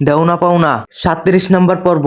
দেওনা পাওনা 37 নম্বর পর্ব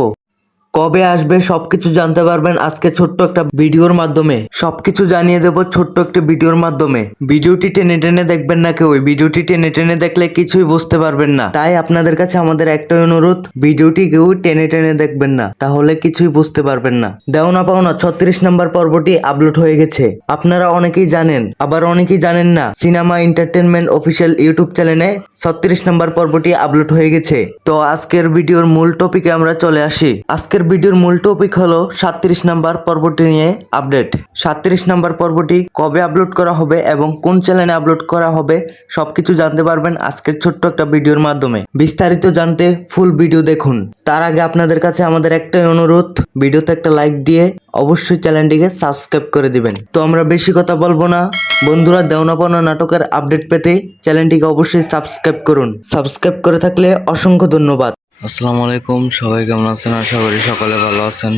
কবে আসবে সবকিছু জানতে পারবেন আজকে ছোট্ট একটা ভিডিওর মাধ্যমে। সবকিছু জানিয়ে দেব ছোট্ট একটা ভিডিওর মাধ্যমে। ভিডিওটি টেনে টেনে দেখবেন না কেউ, ভিডিওটি টেনে টেনে দেখলে কিছুই বুঝতে পারবেন না। তাই আপনাদের কাছে আমাদের একটাই অনুরোধ, ভিডিওটি কেউ টেনে টেনে দেখবেন না, তাহলে কিছুই বুঝতে পারবেন না। দেওনা পাওনা 36 নম্বর পর্বটি আপলোড হয়ে গেছে। আপনারা অনেকেই জানেন, আবার অনেকেই জানেন না। সিনেমা এন্টারটেনমেন্ট অফিসিয়াল ইউটিউব চ্যানেলে 36 নম্বর পর্বটি আপলোড হয়ে গেছে। তো আজকের ভিডিওর মূল টপিকে আমরা চলে আসি। আজকের ভিডিওর মূল টপিক হলো 37 নম্বর পর্বটি নিয়ে আপডেট। 37 নম্বর পর্বটি কবে আপলোড করা হবে এবং কোন চ্যানেলে আপলোড করা হবে সবকিছু জানতে পারবেন আজকের ছোট্ট একটা ভিডিওর মাধ্যমে। বিস্তারিত জানতে ফুল ভিডিও দেখুন। তার আগে আপনাদের কাছে আমাদের একটাই অনুরোধ, ভিডিওতে একটা লাইক দিয়ে অবশ্যই চ্যানেলটিকে সাবস্ক্রাইব করে দিবেন। তো আমরা বেশি কথা বলবো না বন্ধুরা, দেওনা পাওনা নাটকের আপডেট পেতে চ্যানেলটিকে অবশ্যই সাবস্ক্রাইব করুন। সাবস্ক্রাইব করে থাকলে অসংখ্য ধন্যবাদ। আসসালামু আলাইকুম, সবাই কেমন আছেন? আশা করি সকলে ভালো আছেন।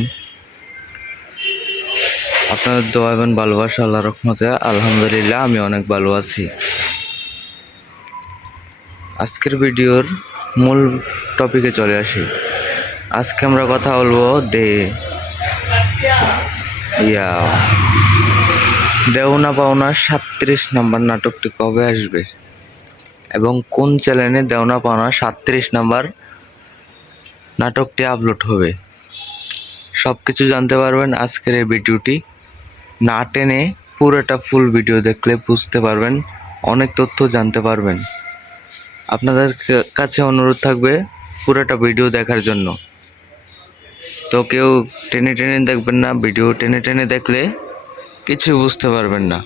আপনাদের দোয়া এবং ভালোবাসা আল্লাহর রহমতে আলহামদুলিল্লাহ আমি অনেক ভালো আছি। আজকের ভিডিওর মূল টপিকে চলে আসি। আজকে আমরা কথা বলবো দেওনা পাওনা 37 নম্বর নাটকটি কবে আসবে এবং কোন চ্যানেলে দেওনা পাওনা 37 নম্বর নাটকটি আপলোড হবে সব কিছু জানতে পারবেন আজকের এই ভিডিওটি। না টেনে পুরোটা ফুল ভিডিও দেখলে বুঝতে পারবেন, অনেক তথ্য জানতে পারবেন। আপনাদের কাছে অনুরোধ থাকবে পুরোটা ভিডিও দেখার জন্য। তো কেউ টেনে টেনে দেখবেন না, ভিডিও টেনে টেনে দেখলে কিছু বুঝতে পারবেন না।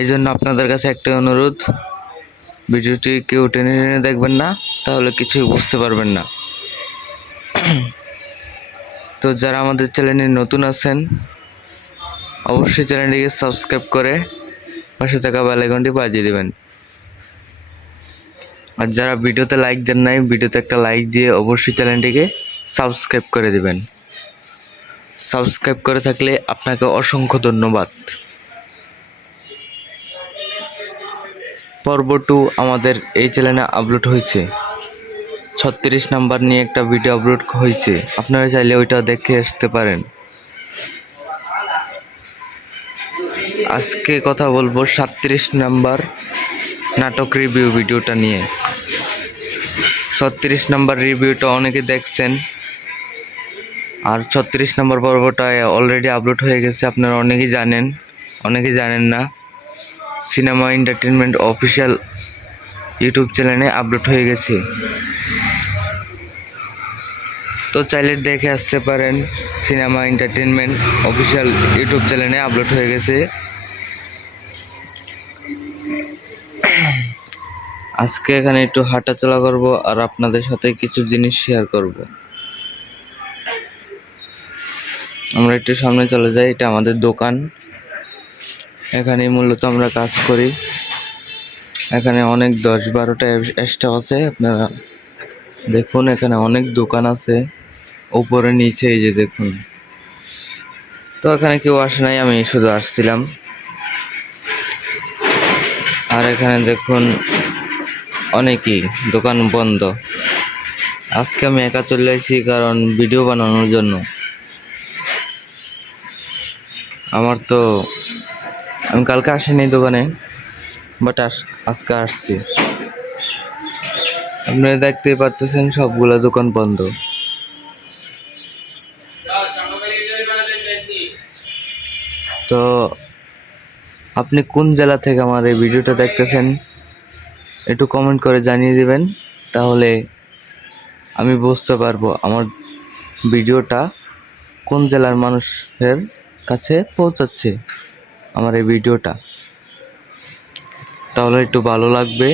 এই জন্য আপনাদের কাছে একটাই অনুরোধ, ভিডিওটি কেউ টেনে টেনে দেখবেন না, তাহলে কিছুই বুঝতে পারবেন না। তো যারা আমাদের চ্যানেলে নতুন আছেন অবশ্যই চ্যানেলটিকে সাবস্ক্রাইব করে পাশে থাকা বেল আইকনটি বাজিয়ে দেবেন। আর যারা ভিডিওতে লাইক দেন নাই, ভিডিওতে একটা লাইক দিয়ে অবশ্যই চ্যানেলটিকে সাবস্ক্রাইব করে দেবেন। সাবস্ক্রাইব করে থাকলে আপনাকে অসংখ্য ধন্যবাদ। পর্ব 2 আমাদের এই চ্যানেলে আপলোড হয়েছে। 36 নাম্বার নিয়ে একটা ভিডিও আপলোড হয়েছে, আপনারা চাইলে ওইটা দেখে আসতে পারেন। আজকে কথা বলবো 37 নাম্বার নাটক রিভিউ ভিডিওটা নিয়ে। 36 নাম্বার রিভিউটা অনেকে দেখছেন, আর 36 নাম্বার পর্বটা অলরেডি আপলোড হয়ে গেছে। আপনারা অনেকেই জানেন, অনেকেই জানেন না। সিনেমা এন্টারটেনমেন্ট অফিসিয়াল ইউটিউব চ্যানেলে আপলোড হয়ে গেছে। তো চাইলে দেখে আসতে পারেন, সিনেমা এন্টারটেনমেন্ট অফিসিয়াল ইউটিউব চ্যানেলে আপলোড হয়ে গেছে। আজকে এখানে একটু হাঁটাচলা করব আর আপনাদের সাথে কিছু জিনিস শেয়ার করব। আমরা একটু সামনে চলে যাই, এটা আমাদের দোকান। এখানে মূলত আমরা কাজ করি। এখানে অনেক 10-12টা স্টাফ আছে, আপনারা দেখুন। এখানে অনেক দোকান আছে, উপরে নিচে এই যে দেখুন। তো এখানে কেউ আসে নাই, আমি শুধু আসছিলাম। আর এখানে দেখুন অনেকই দোকান বন্ধ। আজকে আমি একা চলে আসছি কারণ ভিডিও বানানোর জন্য। আমি কালকে আসিনি দোকানে, বাট আজকে আসছি। আপনারা দেখতেই পারতেছেন সবগুলো দোকান বন্ধ। তো আপনি কোন জেলা থেকে আমার এই ভিডিওটা দেখতেছেন একটু কমেন্ট করে জানিয়ে দিবেন, তাহলে আমি বুঝতে পারবো আমার ভিডিওটা কোন জেলার মানুষের কাছে পৌঁছাচ্ছে। আমার এই ভিডিওটা তাহলে একটু ভালো লাগবে।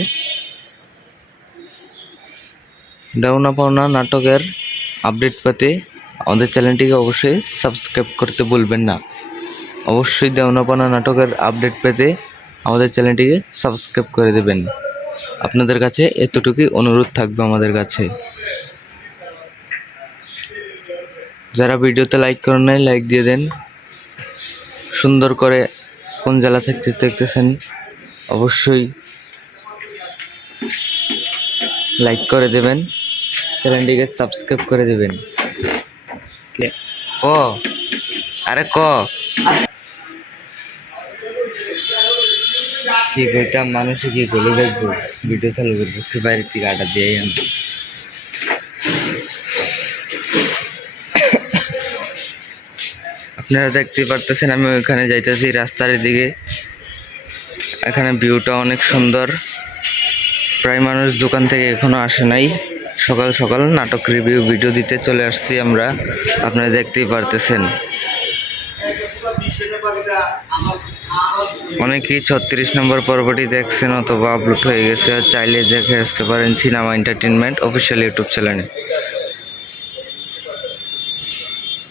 দেওনা পাওনা নাটকের আপডেট পেতে আমাদের চ্যানেলটিকে অবশ্যই সাবস্ক্রাইব করতে ভুলবেন না। অবশ্যই দেওনা পাওনা নাটকের আপডেট পেতে আমাদের চ্যানেলটিকে সাবস্ক্রাইব করে দেবেন। আপনাদের কাছে এতটুকুই অনুরোধ থাকবে আমাদের কাছে। যারা ভিডিওতে লাইক করেন নাই, লাইক দিয়ে দেন। সুন্দর করে কোন জেলা থেকে দেখতেছেন অবশ্যই লাইক করে দেবেন। চ্যানেলটিকে সাবস্ক্রাইব করে দেবেন। ক আরে ক কি কইতাম, মানুষে কি করলে দেখবো, ভিডিও চালু করবো, সে বাইরের থেকে আটা দিয়ে আনবো। আপনারা দেখতে পারতেছেন আমি ওইখানে যাইতেছি রাস্তার দিকে। এখানে ভিউটা অনেক সুন্দর। প্রায় মানুষ দোকান থেকে এখনো আসে নাই। সকাল সকাল নাটক রিভিউ ভিডিও দিতে চলে আসছি আমরা, আপনারা দেখতেই পারতেছেন। অনেকেই 36 নম্বর পর্বটি দেখছেন অথবা আপলোড হয়ে গেছে, চাইলে দেখে আসতে পারেন সিনেমা এন্টারটেনমেন্ট অফিসিয়াল ইউটিউব চ্যানেলে।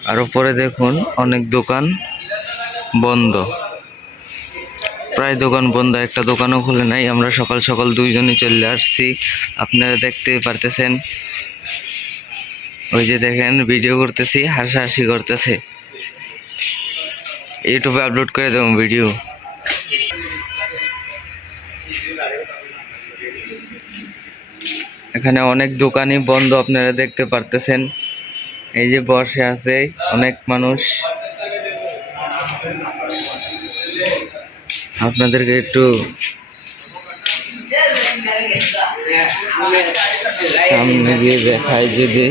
আর উপরে দেখুন অনেক দোকান বন্ধ, প্রায় দোকান বন্ধ, একটা দোকানও খুলে নাই। আমরা সকাল সকাল দুইজনই চলে আসছি, আপনারা দেখতে পারতেছেন। ওই যে দেখেন ভিডিও করতেছি, হাসাহাসি করতেছে, ইউটিউবে আপলোড করে দেবো ভিডিও। এখানে অনেক দোকানই বন্ধ, আপনারা দেখতে পারতেছেন। এই যে বসে আছে অনেক মানুষ। আপনাদেরকে একটু সামনে দিয়ে দেখাই, যদি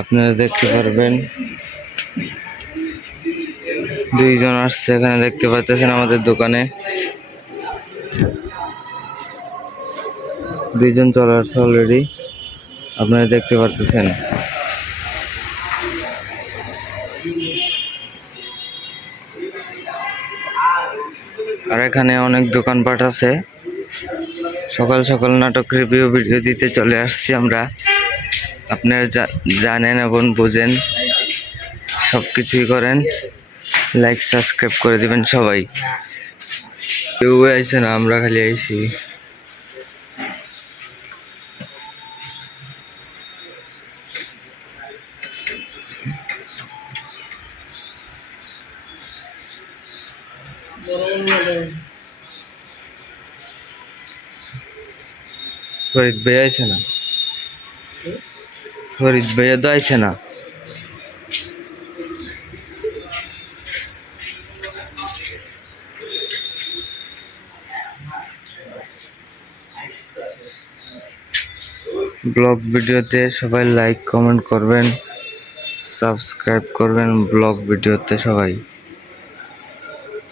আপনারা দেখতে পারবেন। দুইজন আসছে এখানে, দেখতে পাচ্ছেন আমাদের দোকানে দুইজন চলে আসছে অলরেডি, আপনারা দেখতে পারতেছেন। আর এখানে অনেক দোকানপাট আছে। সকাল সকাল নাটক রিভিউ ভিডিও দিতে চলে আসছি আমরা, আপনারা জানেন এবং বোঝেন, সব কিছুই করেন। লাইক সাবস্ক্রাইব করে দিবেন সবাই। কেউ আইছে না, আমরা খালি আইছি। ফরিদ ভাই আইছে না, ফরিদ ভাইয়া তো আইছে না। ব্লগ ভিডিওতে সবাই লাইক কমেন্ট করবেন, সাবস্ক্রাইব করবেন। ব্লগ ভিডিওতে সবাই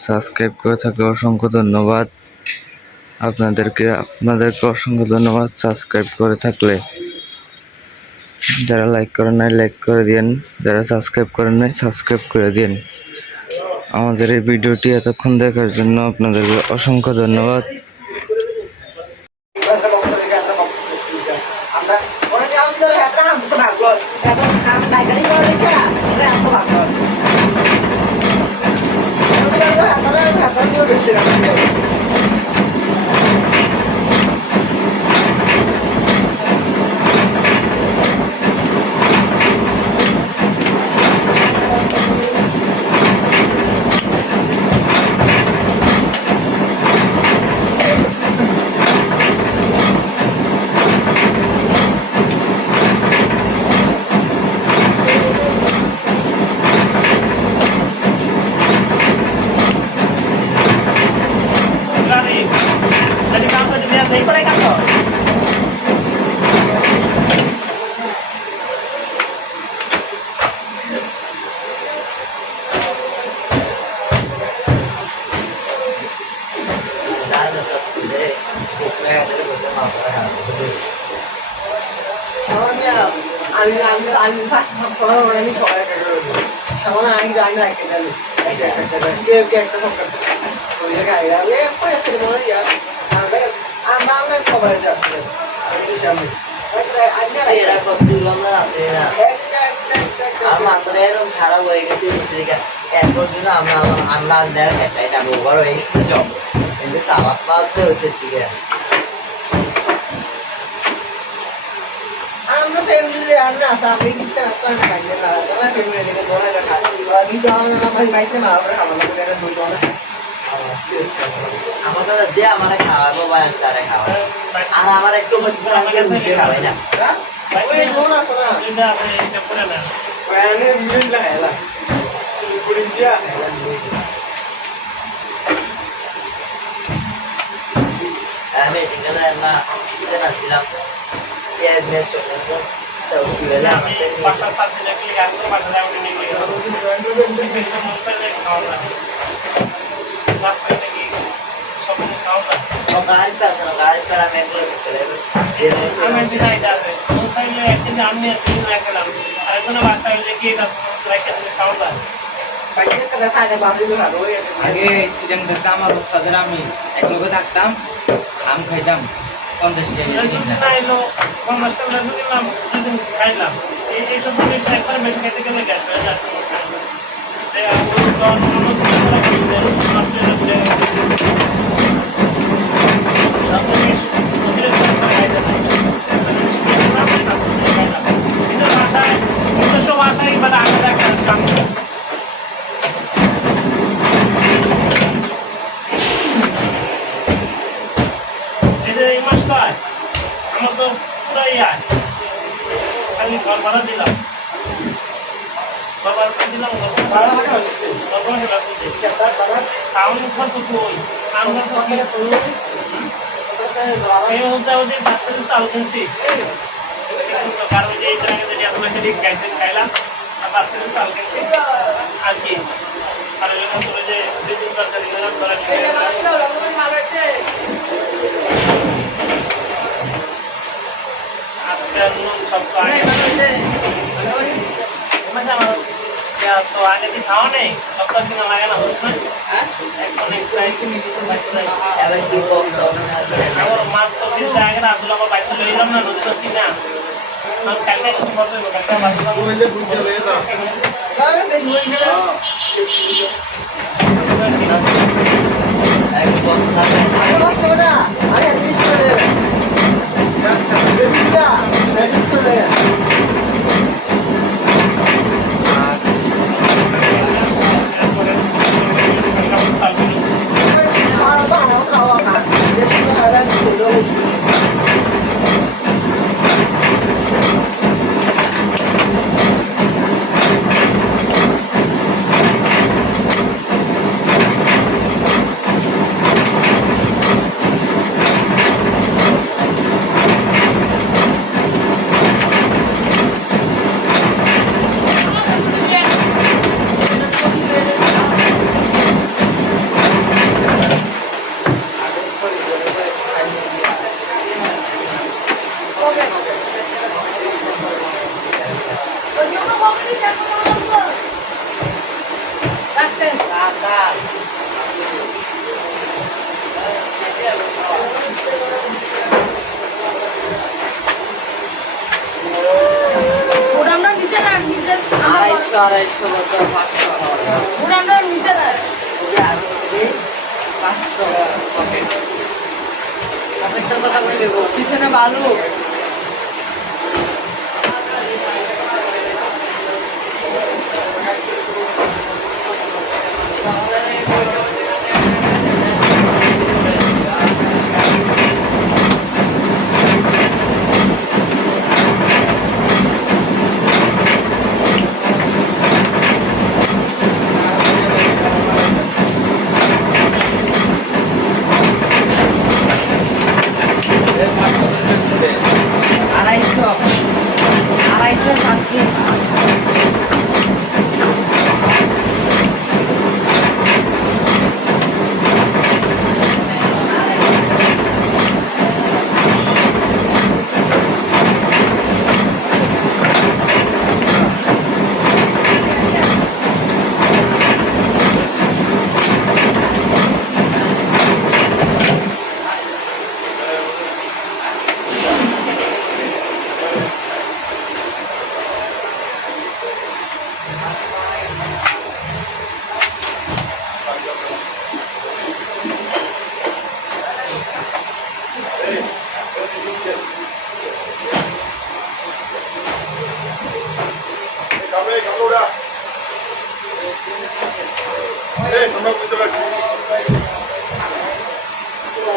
সাবস্ক্রাইব করে থাকলে অসংখ্য ধন্যবাদ আপনাদেরকে অসংখ্য ধন্যবাদ সাবস্ক্রাইব করে থাকলে। যারা লাইক করেন নাই লাইক করে দিন, যারা সাবস্ক্রাইব করেন নাই সাবস্ক্রাইব করে দিন। আমাদের এই ভিডিওটি এতক্ষণ দেখার জন্য আপনাদেরকে অসংখ্য ধন্যবাদ। খারাপ হয়ে গেছে এরপর কিন্তু আমরা এটা ওভার হয়ে গেছে সব, কিন্তু সালাদ পাওয়াতে হচ্ছে ঠিক আছে। আমরা ফ্যামিলি রান্না আছে, আমি কিন্তু এখন খাইতে না, আমার ফ্যামিলি থেকে ধরে রাখা কিন্তু আমার বাইতে না, আমরা খাবার লাগে এটা দুটো না। আমার দাদা যে আমার খাওয়াবো বা তারে খাওয়াবো, আর আমার একটু বসে আমি বুঝে খাওয়াই না। ওই লোন আছে না আমি এখানে না এটা ছিলাম এর নেস সব শুয়েলা আমাদের গাড়ি পাস না গাড়ি পার আমি একবার আগে স্টুডেন্ট থাকতাম আমার ওস্তাদের আমি এক লোকে থাকতাম আম খাইতাম 50 আমার তো পুরাই আয় খালি ঘর ভাড়া দিলাম ঘর ভাড়া দিলাম খাওয়ান খরচ কই খাওয়ান খরচ এই হচ্ছে বাচ্চাদের চাল কিনছি কারণ যে এই জায়গায় যদি আপনার সাথে খাইলাম আর বাচ্চাদের চাল কিনছি আর কি আর করে যে দুই দিন তরকারি সব তো আগে কি খাওয়া নেই সপ্তাহ কিনা লাগে না বুঝ না এখন আমার মাছ তো কিনছে আগে না আসলে আমার বাইসে লইলাম না নদী তো কিনা কালকে কিছু বলতে এক বস্তা আরে বস্তা না আরে 20 করে পিছনে বালু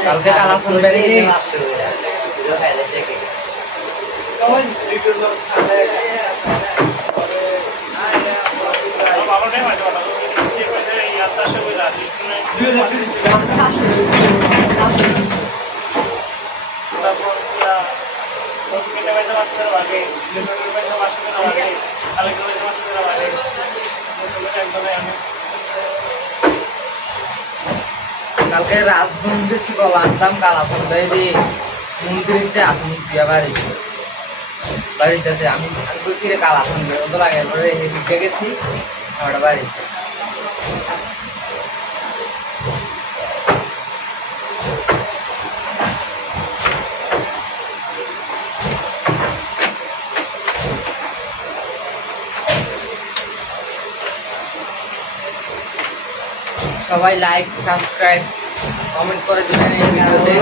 কালকে কালা ফুল বেরিয়ে বাবার টাইম আছে ওটা যে পয়সা এই আস্তে আস্তে করে আসি তারপর কিনে পয়সা বাঁচতে পারবে পয়সা বাঁচতে পারবে কালেক্টর পয়সা বাঁচতে পারবে একদমই আমি কালকে রাজবন্ধে ছিল আনতাম কালা সন্ধ্যায় দিয়ে মন্দিরের যে আত্মমন্ত্রী বাড়িতে আছে আমি তীরে কালা সন্ধ্যে মতো লাগে এরপরে হেঁটে গেছি আমরা বাড়িতে সবাই লাইক সাবস্ক্রাইব কমেন্ট করে দিবেন এই ভিডিওতে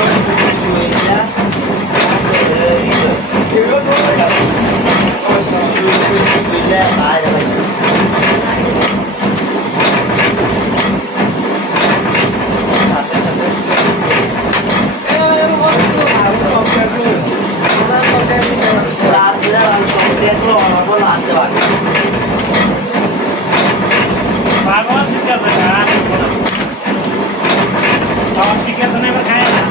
ভগবান ঠিক আছে বাবা ঠিক আছে না এবার খায় না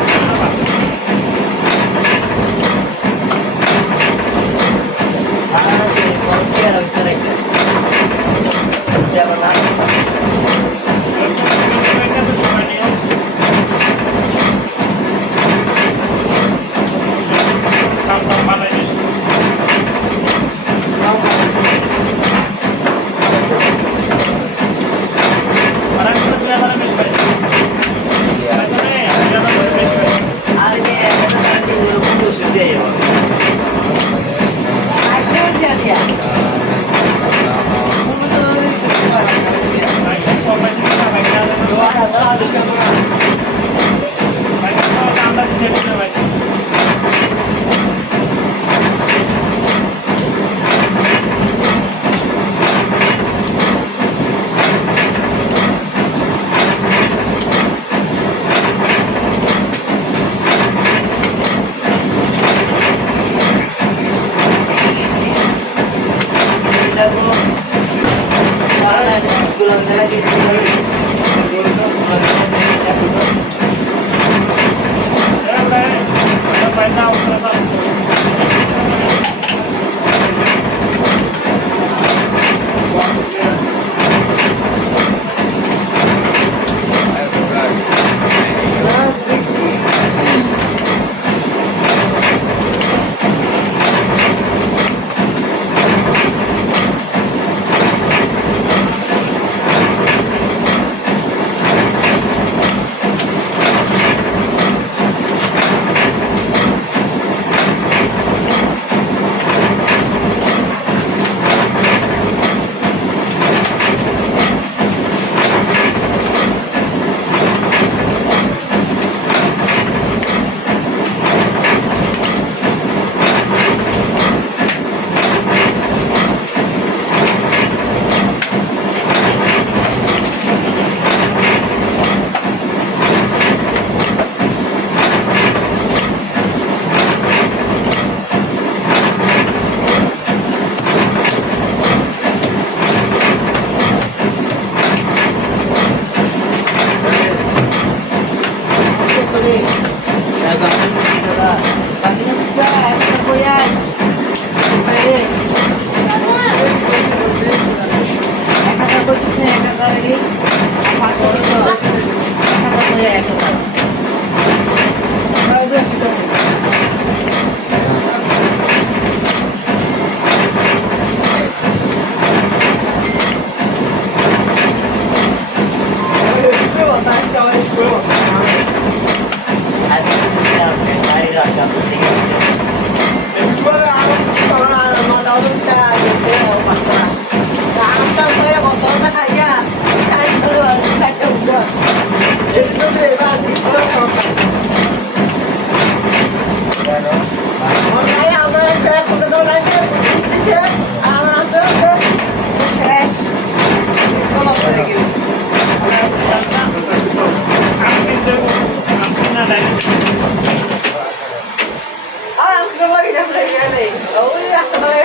ওই রাস্তা ধরে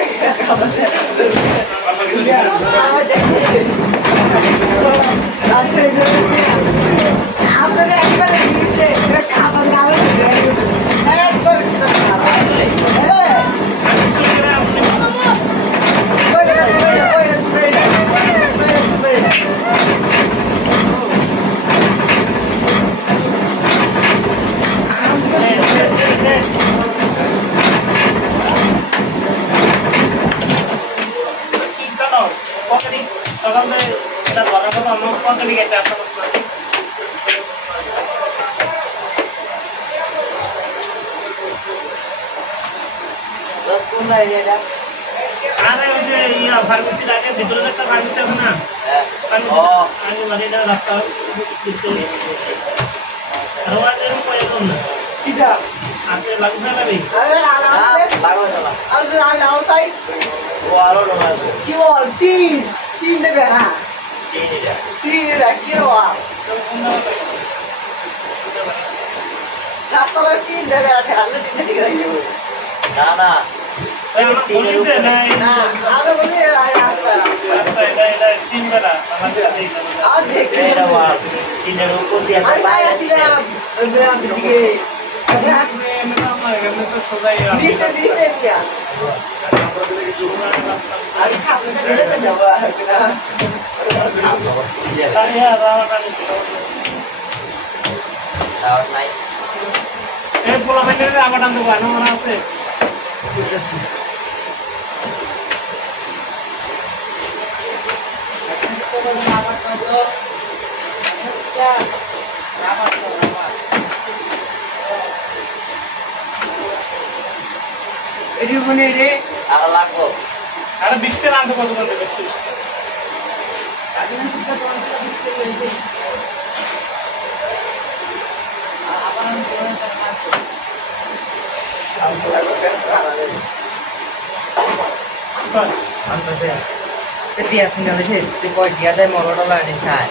আমার দেখে আপনাদের একবারে নিচে খাবার নামে একবার সকালে এটা ধরার কথা অন্য পকেটে গেছে আপনার কোন এরিয়াটা আরে ওই যে ফার্মেসির আগে ভিতরে একটা ফার্মেসি আছে না আগে মানে এটা রাস্তা রোয়াদের প্রয়োজন না কিটা আপনি লাগবে না রে আরে লাগো না আরে আমি আউটসাইড ও আরো না কি বল তিন দেবে হ্যাঁ তিন এটা কি হওয়া রাস্তার তিন দেবে আর খেলালে তিন দিকে রাখবে না না না আরো বলি রাস্তা এটা তিন বেলা আমাদের আর দেখে এটা ওয়ার তিনের উপর দিয়ে আরে আইছিলাম আমি দিকে দিছে দিয়া আরে খাবলে দিলে তো যাবা আর নাই এই পোলা ভাইদের আবার টান দেবো না মনে আছে এটি মনে রে আর লাগবো আরে 20 টাকা আনতে কত করে দেবে Cái tia sinh ra nó sẽ cái coi kia đây màu nó là để xài